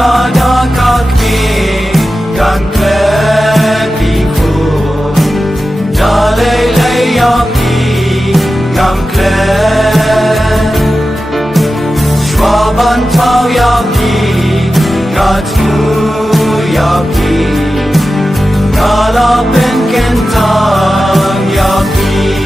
lada kaki kan klediku jalele yaki kan kled Schwaban tau yaki gatu yaki Kalapen kentang yaki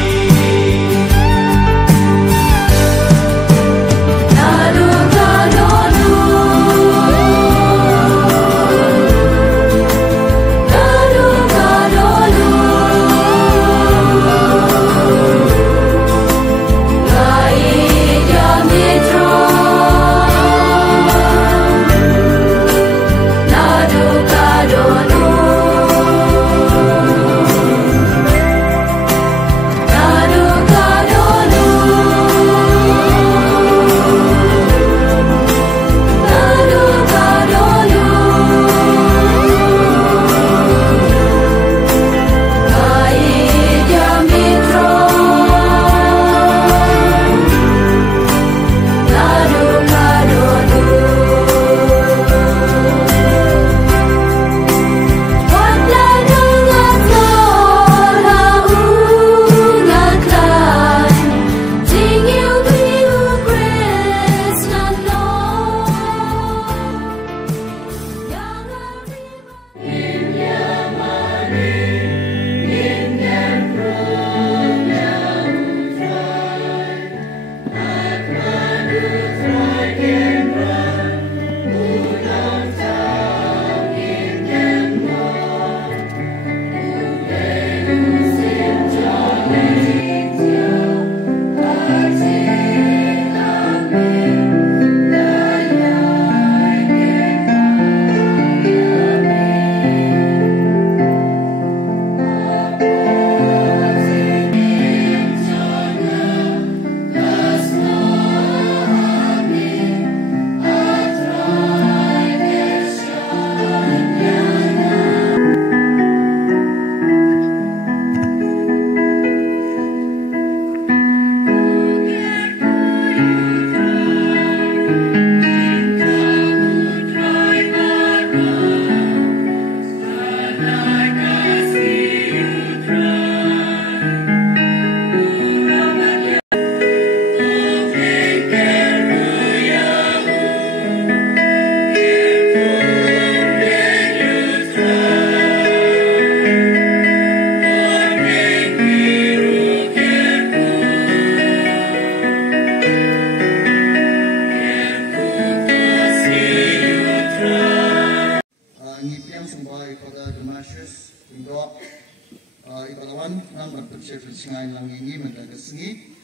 Ipalawan nang berpercaya lang ini mendagasngi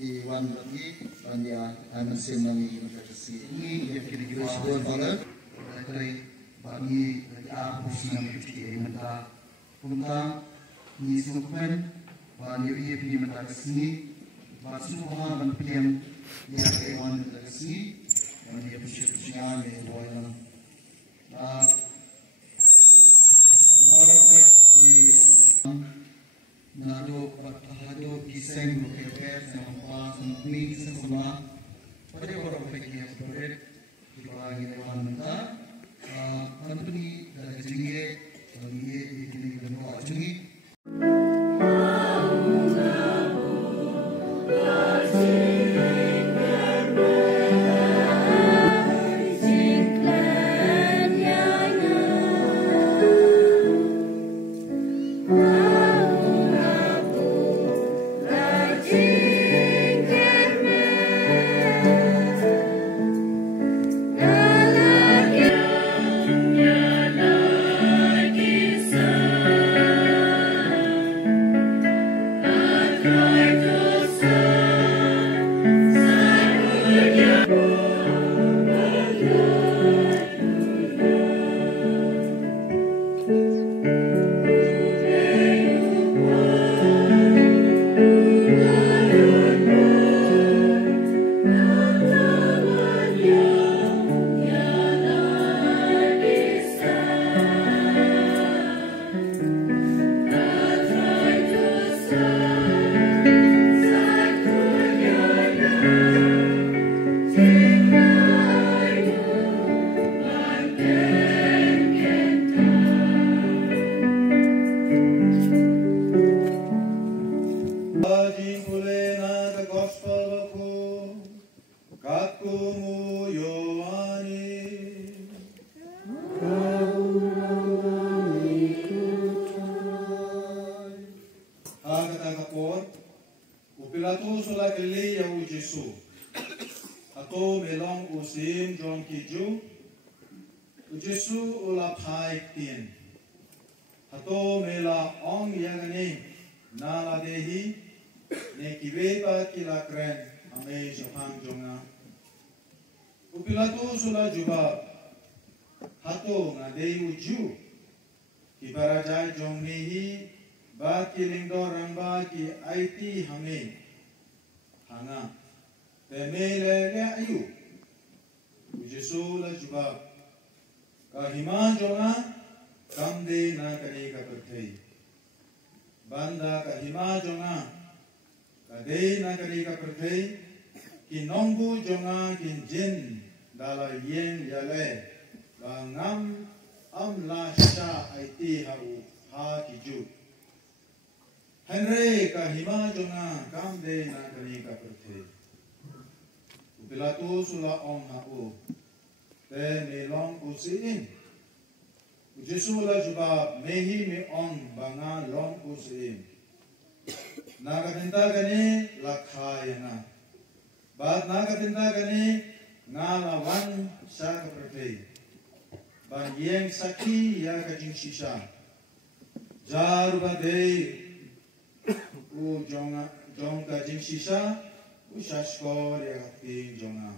iwan lagi banyak mesin lagi mendagasngi ini dia kira-kira sebuah balat dari bagi apa sih yang berpikir menta punta ni sukumen banyak ia pilih mendagasngi basu semua banyak dia iwan mendagasngi yang dia percaya yang dua yang Nado patahado kiseng bukeper sampa sampi semua pada orang fikir seperti di bawah dewan menta antuni dari jengge ini di bawah jengge Jesu ula phai tien hato mela ong yagane nala dehi ne kibeba kila kren ame johang jonga upilatu sula juba hato ngadei uju kibarajai jong nehi ba kilingdo rangba ki aiti hame hanga temele le ayu Jesu la juba kahima jonga kamde na kani ka perthei banda kahima jonga kade na kani ka perthei ki nongbu jonga kin jin dala yen yale bangam amla sha aiti haru ha kiju henre kahima jonga kamde na kani ka perthei upilatu sula om hau te melong usin Jesu la juba mehi me on banga long usin naga pinta gani lakhayana bad naga pinta gani ngala wan sa ka prepay ban yeng sakhi ya ka jing shisha jar ba de u jong ka jing shisha u shashko ya ki jonga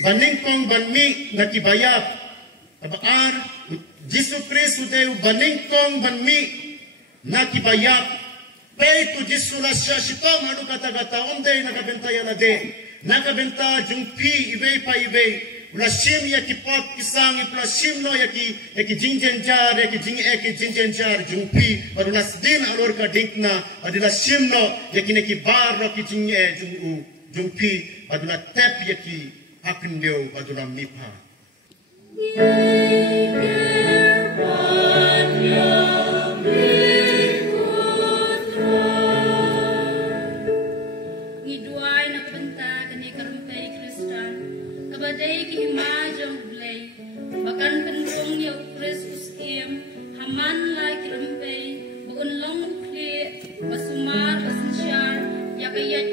Baning kong banmi nakibayap abaan Jesu Kristo tayo baning kong banmi nakibayap pay to Jesu la siya sitom ano kata-kata onday nakabentaya na de nakabenta jungpi ibay pa ibay ulasim ya kipot kisang ipulasim no ya ki jingjenjar ya ki jingjenjar jungpi barulas din alor ka dinkna adila sim no ya ki nekibar no ki jungpi badula tep ya ki akan dia badula mipa. Ngiduay na kabanta kani karumpay Kristan kabaday kihimajang blay bakan pendung ya Kristus kiem haman lai karumpay bukan long ukli basumar basensyar ya kayat